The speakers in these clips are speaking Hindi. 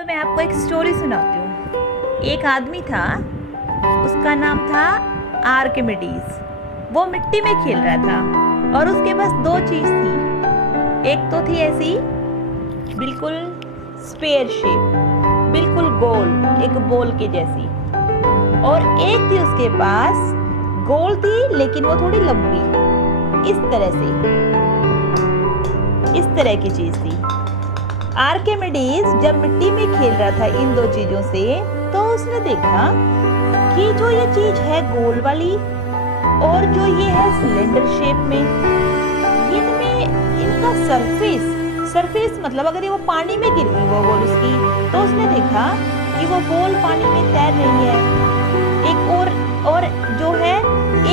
तो मैं आपको एक स्टोरी सुनाती हूँ। एक आदमी था, उसका नाम था आर्किमिडीज। वो मिट्टी में खेल रहा था और उसके पास दो चीज थी। एक तो थी ऐसी बिल्कुल स्पेयर शेप, बिल्कुल गोल, एक बॉल के जैसी, और एक थी उसके पास गोल थी लेकिन वो थोड़ी लंबी, इस तरह की चीज थी। आर्किमिडीज जब मिट्टी में खेल रहा था इन दो चीजों से, तो उसने देखा कि जो ये चीज है गोल वाली और जो ये है सिलेंडर शेप में, इनमें इनका सरफेस मतलब अगर ये वो पानी में गिर गई वो गोल उसकी, तो उसने देखा कि वो गोल पानी में तैर रही है। एक और जो है,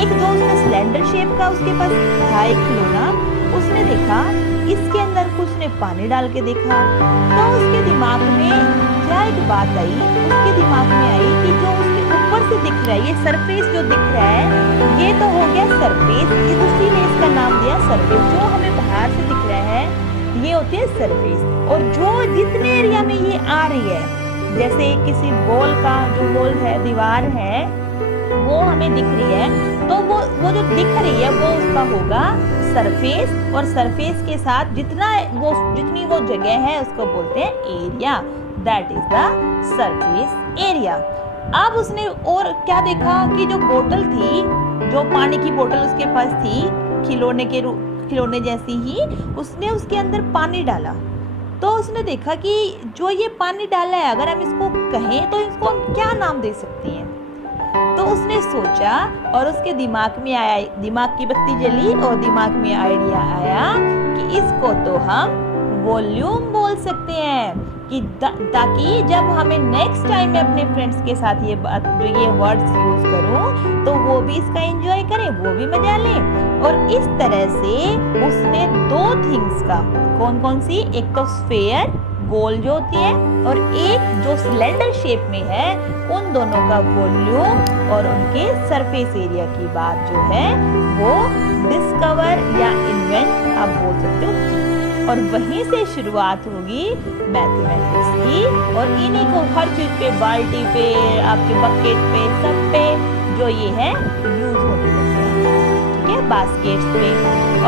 एक जो उसका सिलेंडर शेप का उसके पास था एक खिलौना, उसने देखा इसके अंदर कुछ ने पानी डाल के देखा, तो उसके दिमाग में क्या एक बात आई, उसके दिमाग में आई कि जो उसके ऊपर से दिख रहा है, ये सरफेस जो दिख रहा है, ये तो हो गया सरफेस, इसीलिए इसका नाम दिया सरफेस। जो हमें बाहर से दिख रहा है ये होती है सरफेस, और जो जितने एरिया में ये आ रही है, जैसे किसी बॉल का जो बॉल है, दीवार है, वो हमें दिख रही है, तो वो जो दिख रही है वो उसका होगा सरफेस, और सरफेस के साथ जितनी वो जगह है उसको बोलते हैं area. That is the surface area. अब उसने और क्या देखा कि जो बोतल थी, जो पानी की बोतल उसके पास थी, खिलौने जैसी ही, उसने उसके अंदर पानी डाला। तो उसने देखा कि जो ये पानी डाला है, अगर हम इसको कहें तो इसको हम क्या नाम दे सकते हैं। तो उसने सोचा और उसके दिमाग में आया, दिमाग की बत्ती जली और दिमाग में आइडिया आया कि इसको तो हम वॉल्यूम बोल सकते हैं, कि ताकि जब हमें नेक्स्ट टाइम में अपने फ्रेंड्स के साथ ये वर्ड्स यूज करूं तो वो भी इसका एंजॉय करें, वो भी मजा लें। और इस तरह से उसने दो थिंग्स का, कौन सी, एक तो स्फेयर गोल जो होती है, और एक जो सिलेंडर शेप में है, उन दोनों का वॉल्यूम और उनके सरफेस एरिया की बात जो है वो डिस्कवर या इन्वेंट आप बोल सकते हो की। और वहीं से शुरुआत होगी मैथमेटिक्स की, और इन्हीं को हर चीज पे, बाल्टी पे, आपके बकेट पे, सब पे जो ये है यूज होने लगे, ठीक है, बास्केट्स पे।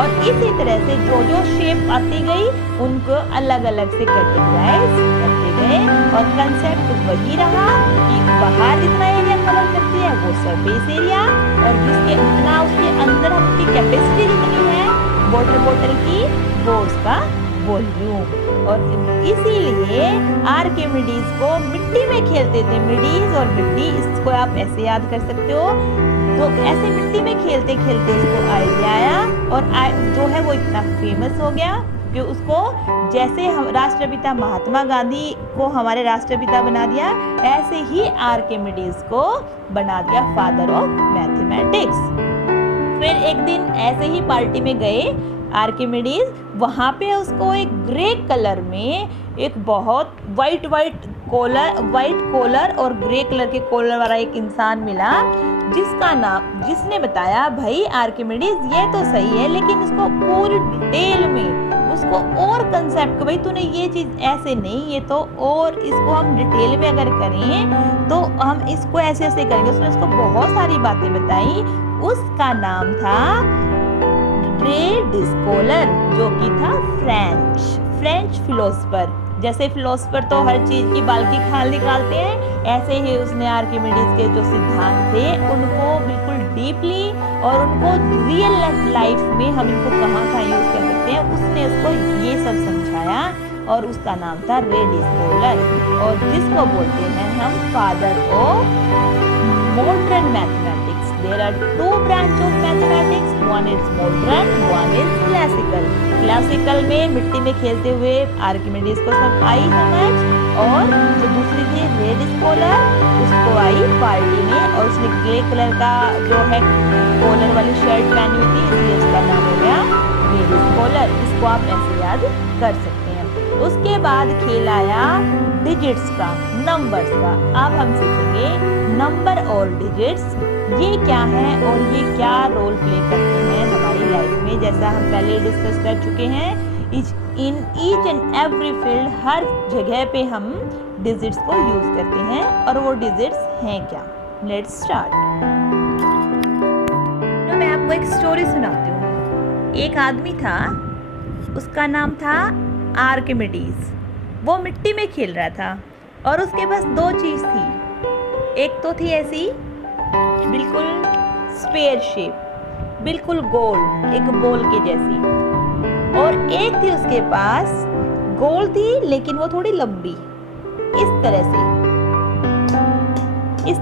और इसी तरह से जो जो शेप आती गई उनको अलग अलग से कैटेगराइज करते गए, और कंसेप्ट वही रहा कि बाहर जितना एरिया कवर करती है वो सरफेस एरिया, और जिसके उतना उसके अंदर हमकी कैपेसिटी जितनी है वाटर बॉटल की, वो उसका वॉल्यूम। और इसीलिए आर्किमिडीज को मिट्टी में खेलते थे, मिडीज और मिट्टी, इसको आप ऐसे याद कर सकते हो। तो ऐसे मिट्टी में खेलते खेलते उसको आइडिया आया, और जो है वो इतना फेमस हो गया कि उसको, जैसे हम राष्ट्रपिता महात्मा गांधी को हमारे राष्ट्रपिता बना दिया, ऐसे ही आर्किमिडीज को बना दिया फादर ऑफ मैथमेटिक्स। फिर एक दिन ऐसे ही पार्टी में गए आर्किमिडीज, वहाँ पे उसको एक ग्रे कलर में एक बहुत वाइट कॉलर और ग्रे कलर के कॉलर वाला एक इंसान मिला, जिसने बताया, भाई आर्किमिडीज ये तो सही है, लेकिन इसको पूरी डिटेल में उसको और कंसेप्ट, भाई तूने ये चीज ऐसे नहीं, ये तो, और इसको हम डिटेल में अगर करें तो हम इसको ऐसे ऐसे करेंगे। उसने उसको बहुत सारी बातें बताई। उसका नाम था रे डिस्कोलर, जो कि था फ्रेंच फिलोसफर। जैसे फिलोसफर तो हर चीज की बाल की खाल निकालते हैं, ऐसे ही उसने आर्किमिडीज के जो सिद्धांत थे उनको बिल्कुल डीपली और उनको रियल लाइफ में हम इनको कहाँ यूज कर सकते हैं, उसने उसको ये सब समझाया, और उसका नाम था रे डिस्कोलर, और जिसको बोलते हैं हम father of modern mathematics. There are two branches of mathematics, one is modern, one is classical. Classical में मिट्टी में खेलते हुए आर्किमिडीज को सब आई समझ, और जो दूसरी थी रे डिस्कोलर, उसको आई पार्टी में, और उसने ग्रे कलर का जो है कॉलर वाली शर्ट पहनी हुई थी, इसलिए उसका नाम हो गया रे डिस्कोलर। इसको आप ऐसे याद कर सकते हैं। उसके बाद खेल आया डिजिट्स का, नंबर्स का। अब हम सीखेंगे नंबर और डिजिट्स, ये क्या है और ये क्या रोल प्ले करते हैं हमारी लाइफ में। जैसा हम पहले डिस्कस कर चुके हैं, in each and every field, हर जगह पे हम डिजिट्स को यूज करते हैं। और वो डिजिट्स हैं क्या? Let's start. तो मैं आपको एक स्टोरी सुनाती हूँ। एक आदमी था, उसका नाम था आर्किमिडीज। वो मिट्टी में खेल रहा था और उसके पास दो चीज़ थी। एक तो थी ऐसी बिल्कुल स्फेयर शेप, बिल्कुल गोल, एक बॉल के जैसी, और एक थी उसके पास गोल थी लेकिन वो थोड़ी लंबी, इस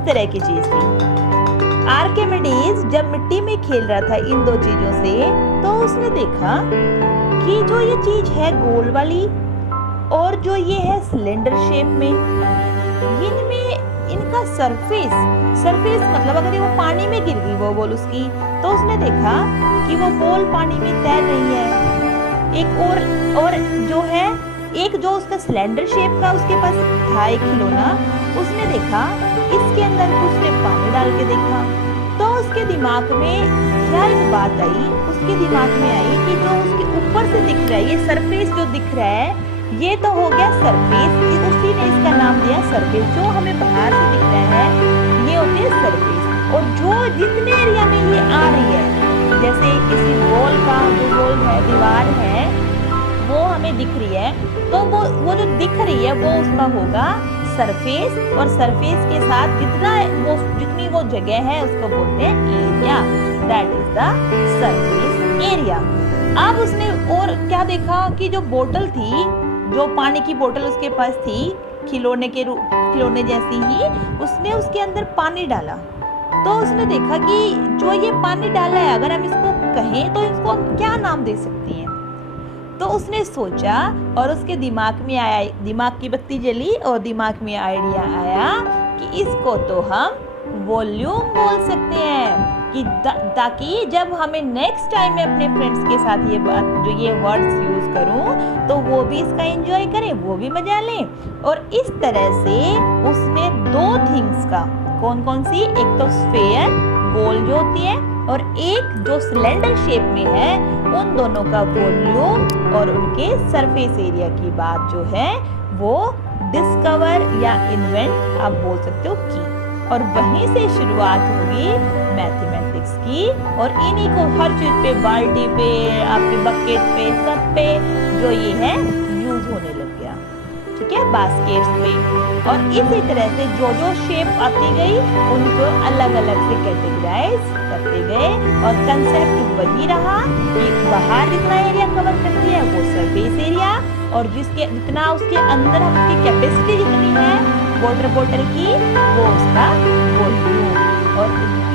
तरह की चीज थी। आर्किमिडीज जब मिट्टी में खेल रहा था इन दो चीजों से, तो उसने देखा कि जो ये चीज है गोल वाली और जो ये है सिलेंडर शेप में, इनका सरफेस मतलब अगर वो पानी में गिर गई वो बॉल उसकी, तो उसने देखा कि वो बॉल पानी में तैर रही है। एक और जो है, एक जो उसका सिलेंडर शेप का उसके पास था एक खिलौना, उसने देखा इसके अंदर उसने पानी डाल के देखा, तो उसके दिमाग में क्या एक बात आई, उसके दिमाग में आई कि जो उसके ऊपर से दिख रहा है, ये सरफेस जो दिख रहा है, ये तो हो गया सरफेस, उसी ने इसका नाम दिया सरफेस। जो हमें बाहर से दिख रहा है ये होती है सरफेस, और जो जितने एरिया में ये आ रही है, जैसे किसी वॉल का जो वॉल है, दीवार है, वो हमें दिख रही है, तो वो जो दिख रही है वो उसका होगा सरफेस, और सरफेस के साथ जितनी वो जगह है उसको बोलते हैं area, that is the surface area. अब उसने और क्या देखा कि जो बोतल थी, जो पानी की बोतल उसके पास थी, खिलौने जैसी ही, उसने उसके अंदर पानी डाला, तो उसने देखा कि जो ये पानी डाला है, अगर हम इसको कहें तो इसको हम क्या नाम दे सकते हैं। तो उसने सोचा और उसके दिमाग में आया, दिमाग की बत्ती जली और दिमाग में आइडिया आया कि इसको तो हम वॉल्यूम बोल सकते हैं, कि ताकि जब हमें नेक्स्ट टाइम में अपने फ्रेंड्स के साथ ये वर्ड्स यूज करूं, तो वो भी इसका एंजॉय करें, वो भी मजा लें। और इस तरह से उसने दो थिंग्स का, कौन सी, एक तो स्फेयर गोल जो होती है, और एक जो सिलेंडर शेप में है, उन दोनों का वॉल्यूम और उनके सरफेस एरिया की बात जो है वो डिस्कवर या इन्वेंट आप बोल सकते हो की। और वहीं से शुरुआत होगी मैथमेटिक्स की, और इन्हीं को हर चीज पे, बाल्टी पे, आपके बकेट पे, सब पे जो ये है यूज होने लग गया, ठीक है, बास्केट्स पे। और इसी तरह से जो शेप आती गई उनको अलग अलग से कैटेगराइज करते गए, और कंसेप्ट वही रहा कि बाहर जितना एरिया कवर करती है वो सरफेस एरिया, और जितना उसके अंदर उसकी कैपेसिटी जितनी है वाटर बॉटल की, वो उसका वॉल्यूम। और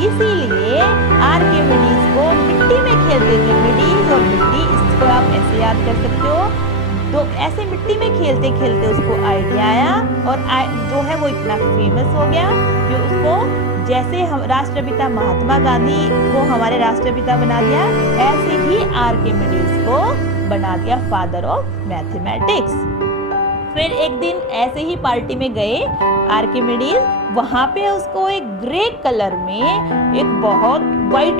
इसीलिए आर्किमिडीज को मिट्टी में खेलते थे, मिडीज और मिट्टी, इसको आप ऐसे याद कर सकते हो। तो ऐसे मिट्टी में खेलते खेलते उसको आइडिया आया, और जो है वो इतना फेमस हो गया कि उसको, जैसे हम राष्ट्रपिता महात्मा गांधी को हमारे राष्ट्रपिता बना दिया, ऐसे ही आर्किमिडीज को बना दिया फादर ऑफ मैथमेटिक्स। फिर एक दिन ऐसे ही पार्टी में गए आर्किमिडीज, वहां पे उसको एक ग्रे कलर में एक बहुत वाइट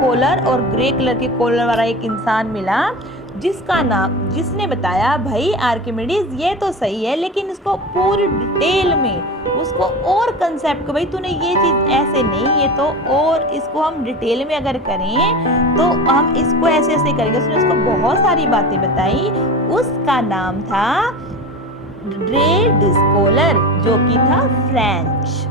कॉलर और ग्रे कलर के कॉलर वाला एक इंसान मिला, जिसने बताया, भाई आर्किमिडीज ये तो सही है, लेकिन इसको पूरी डिटेल में उसको और कंसेप्ट को, भाई तूने ये चीज ऐसे नहीं, ये तो, और इसको हम डिटेल में अगर करें तो हम इसको ऐसे ऐसे करेंगे। उसने उसको बहुत सारी बातें बताई। उसका नाम था रे डिस्कोलर, जो कि था फ्रेंच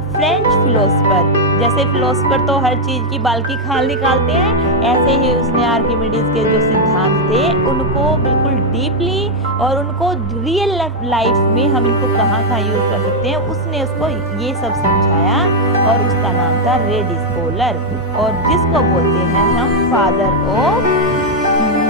फिलोसफर। जैसे फिलोसफर तो हर चीज की बाल की खाल निकालते हैं, ऐसे ही उसने आर्किमिडीज के जो सिद्धांत थे उनको बिल्कुल डीपली, और उनको रियल लाइफ में हम इनको कहाँ यूज कर सकते हैं, उसने उसको ये सब समझाया, और उसका नाम था रे डिस्कोलर, और जिसको बोलते हैं हम father of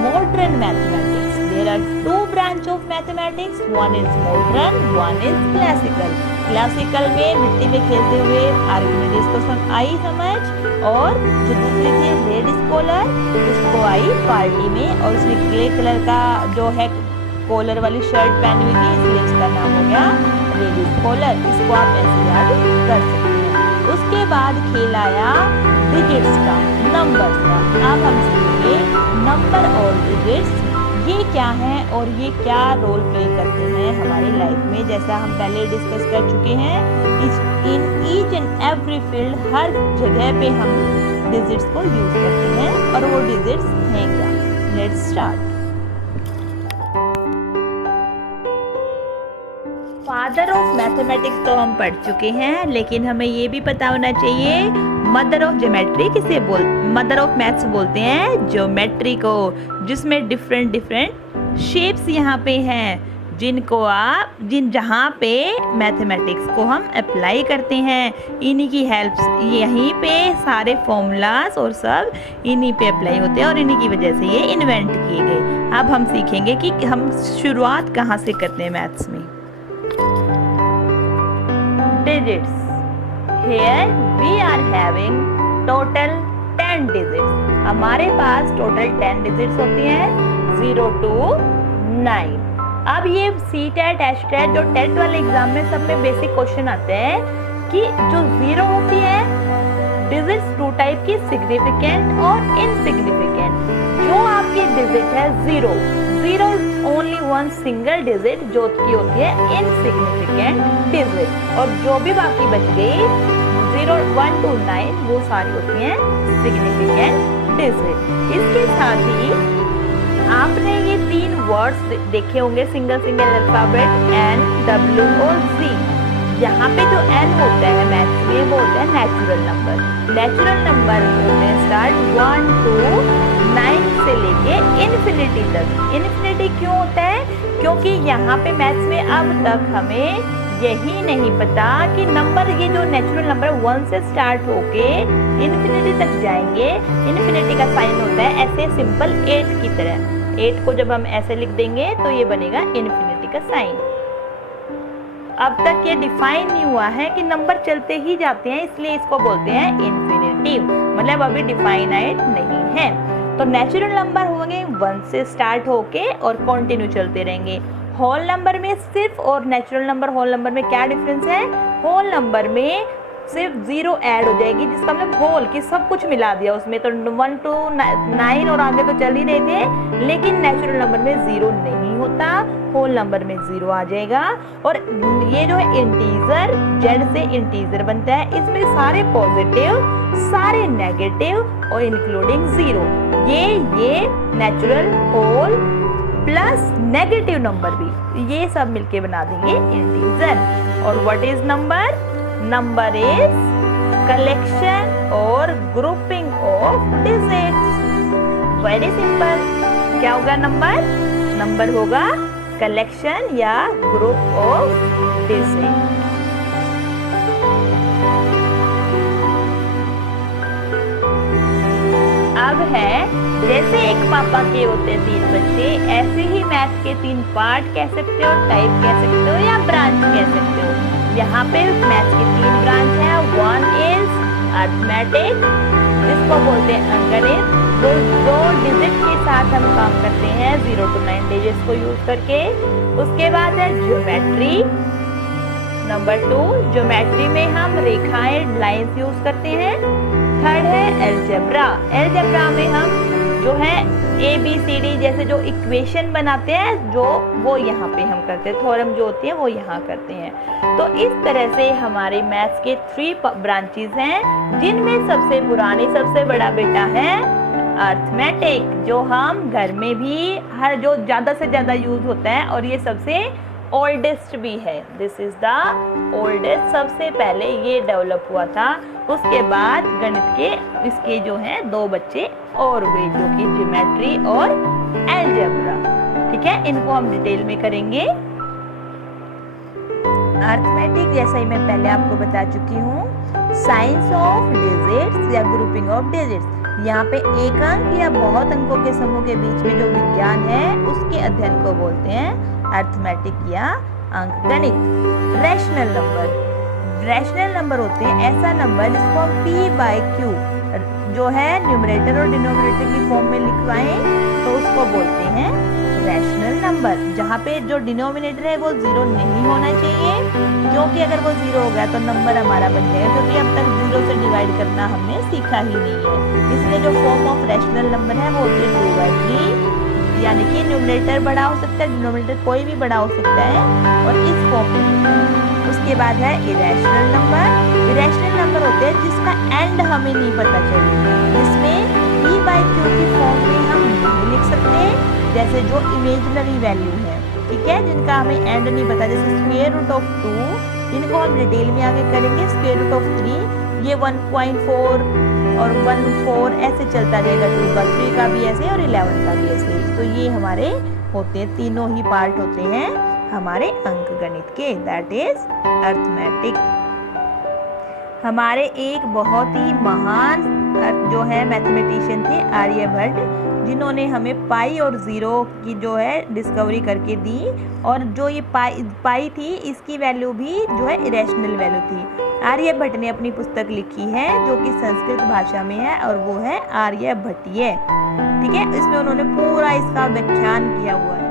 modern mathematics. There are two branch of mathematics, one is modern, one is classical. Classical में मिट्टी में खेलते हुए आर्किमिडीज को समझ, और जो दूसरी थी रे डिस्कोलर, उसको आई पार्टी में, और उसने ग्रे कलर का जो है कॉलर वाली शर्ट पहनी हुई थी, इसलिए उसका नाम हो गया रे डिस्कोलर। इसको आप ऐसे याद कर सकते हैं। उसके बाद खेल आया डिजिट्स का, नंबर्स का। अब हम सीखेंगे नंबर और डिजिट्स ये क्या है और ये क्या रोल प्ले करते हैं हमारी लाइफ में, जैसा हम पहले डिस्कस कर चुके हैं। In each and every field, हर जगह पे हम डिजिट्स को यूज करते हैं, और वो डिजिट्स हैं क्या। Let's start. Father of mathematics तो हम पढ़ चुके हैं, लेकिन हमें ये भी पता होना चाहिए मदर ऑफ ज्योमेट्री किसे मदर ऑफ मैथ्स बोलते हैं ज्योमेट्री को, जिसमें डिफरेंट शेप्स यहाँ पे हैं, जहाँ पे मैथमेटिक्स को हम अप्लाई करते हैं। इन्हीं की हेल्प, यहीं पे सारे फॉर्मूलाज और सब इन्हीं पे अप्लाई होते हैं, और इन्हीं की वजह से ये इन्वेंट किए गए। अब हम सीखेंगे कि हम शुरुआत कहाँ से करते हैं मैथ्स में। Digits. Here we are having total 10 digits. हमारे पास टोटल 10 डिजिट्स होती हैं 0 to 9। अब ये CTET, HTET जो टेट वाले एग्जाम में सब में बेसिक क्वेश्चन आते हैं कि जो 0 होती है डिजिट्स 2 टाइप की, सिग्निफिकेंट और इनसिग्निफिकेंट। जो आपकी डिजिट है 0 ओनली वन सिंगल डिजिट जो की होती है इनसिग्निफिकेंट डिजिट, और जो भी बाकी बच गई 0, 1 to 9 वो सारी होती हैं सिग्निफिकेंट डिजिट। इसके साथ ही आपने ये 3 वर्ड्स देखे होंगे, सिंगल अल्फाबेट N, W और Z। यहाँ पे जो N होता है मैथ्स में वो होता है नेचुरल नंबर। नेचुरल नंबर होते हैं स्टार्ट 1 to 9 से लेके इन्फिनिटी तक। इन्फिनिटी क्यों होता है? क्योंकि यहाँ पे मैथ्स में अब तक हमें यही नहीं पता कि नंबर, ये जो नेचुरल नंबर 1 से स्टार्ट होके इन्फिनिटी तक जाएंगे। इन्फिनिटी का साइन होता है ऐसे सिंपल 8 की तरह। 8 को जब हम ऐसे लिख देंगे तो ये बनेगा इन्फिनिटी का साइन। अब तक ये डिफाइन नहीं हुआ है कि नंबर चलते ही जाते हैं, इसलिए इसको बोलते हैं इन्फिनिटिव, मतलब अभी डिफाइनाइट नहीं है। तो नेचुरल नंबर होंगे 1 से स्टार्ट होके और कंटिन्यू चलते रहेंगे। होल नंबर में सिर्फ, और नेचुरल नंबर होल नंबर में क्या डिफरेंस है? होल नंबर में सिर्फ 0 ऐड हो जाएगी, जिसका मतलब होल की सब कुछ मिला दिया उसमें, तो 1 to 9 और आगे तो चल ही रहे थे। लेकिन नेचुरल नंबर में 0 नहीं होता, होल नंबर में 0 आ जाएगा। और ये जो है इंटीजर, जेड से इंटीजर बनता है, इसमें सारे पॉजिटिव, सारे नेगेटिव और इंक्लूडिंग 0। ये natural, whole plus negative number भी, ये सब मिलके बना देंगे इंटीजर। और what is number? Number is collection और grouping of digits. Very simple. क्या होगा नंबर? नंबर होगा कलेक्शन या ग्रुप ऑफ डिजिट। अब है, जैसे एक पापा के होते हैं 3 बच्चे, ऐसे ही मैथ के 3 पार्ट कह सकते हो, टाइप कह सकते हो या ब्रांच कह सकते हो। यहाँ पे मैथ के 3 ब्रांच है। 1 इज अर्थमेटिक, जिसको बोलते हैं अंकगणित, दो डिजिट के साथ हम काम करते हैं 0 to 9 डिजिट्स को यूज करके। उसके बाद है ज्योमेट्री। नंबर 2, ज्योमेट्री में हम रेखाएं, लाइंस यूज करते हैं। थर्ड है अलजेब्रा। अलजेब्रा में हम जो है ABCD जैसे जो इक्वेशन बनाते हैं, जो वो यहाँ पे हम करते हैं, थ्योरम जो होती है वो यहाँ करते हैं। तो इस तरह से हमारे मैथ्स के 3 ब्रांचेस हैं, जिनमें सबसे पुरानी, सबसे बड़ा बेटा है अर्थमेटिक, जो हम घर में भी हर जो ज़्यादा से ज़्यादा यूज होता है, और ये सबसे ओल्डेस्ट भी है। दिस इज द ओल्डेस्ट, सबसे पहले ये डेवलप हुआ था। उसके बाद गणित के इसके जो हैं 2 बच्चे और हुए, जो कि ज्योमेट्री और अलजेब्रा। ठीक है, इनको हम डिटेल में करेंगे। अर्थमेटिक, जैसा ही मैं पहले आपको बता चुकी हूँ, साइंस ऑफ डिजिट्स या ग्रुपिंग ऑफ डिजिट्स। यहाँ पे एक अंक या बहुत अंकों के समूह के बीच में जो विज्ञान है, उसके अध्ययन को बोलते हैं अर्थमेटिक या अंकगणित। रैशनल नंबर, रैशनल नंबर होते हैं ऐसा नंबर जिसको हम P/Q जो है न्यूमरेटर और डिनोमिनेटर की फॉर्म में लिखवाएं, तो उसको बोलते हैं रैशनल नंबर। जहाँ पे जो डिनोमिनेटर है वो 0 नहीं होना चाहिए, क्योंकि अगर वो 0 हो गया तो नंबर हमारा बन जाएगा, क्योंकि अब तक 0 से डिवाइड करना हमने सीखा ही नहीं है। इसलिए जो फॉर्म ऑफ रैशनल नंबर है वो होती है 2/3 यानी कि न्यूमरेटर बड़ा हो सकता है, डिनोमिनेटर कोई भी बड़ा हो सकता है और इस फॉर्म में होता है। उसके बाद है इरेशनल नंबर। इरेशनल नंबर होते हैं जिसका एंड हमें नहीं पता चले, इसमें p/q की फॉर्म में हम नहीं लिख सकते, जैसे जो इमेजिनरी वैल्यू है, ठीक है, जिनका हमें एंड नहीं पता, जैसे स्क्वायर रूट ऑफ 2, जिनको हम डिटेल में आगे करेंगे। स्क्वायर रूट ऑफ 3 ये 1.4 और 1.4 ऐसे चलता रहेगा, 2 का 3 का भी ऐसे और 11 का भी ऐसे। तो ये हमारे होते हैं, तीनों ही पार्ट होते हैं हमारे अंक गणित के, दैट इज अर्थमेटिक। हमारे एक बहुत ही महान जो है मैथमेटिशियन थे आर्यभट्ट, जिन्होंने हमें पाई और ज़ीरो की जो है डिस्कवरी करके दी, और जो ये पाई थी इसकी वैल्यू भी जो है इरेशनल वैल्यू थी। आर्यभट्ट ने अपनी पुस्तक लिखी है जो कि संस्कृत भाषा में है और वो है आर्यभट्टीय, ठीक है। इसमें उन्होंने पूरा इसका व्याख्यान किया हुआ है।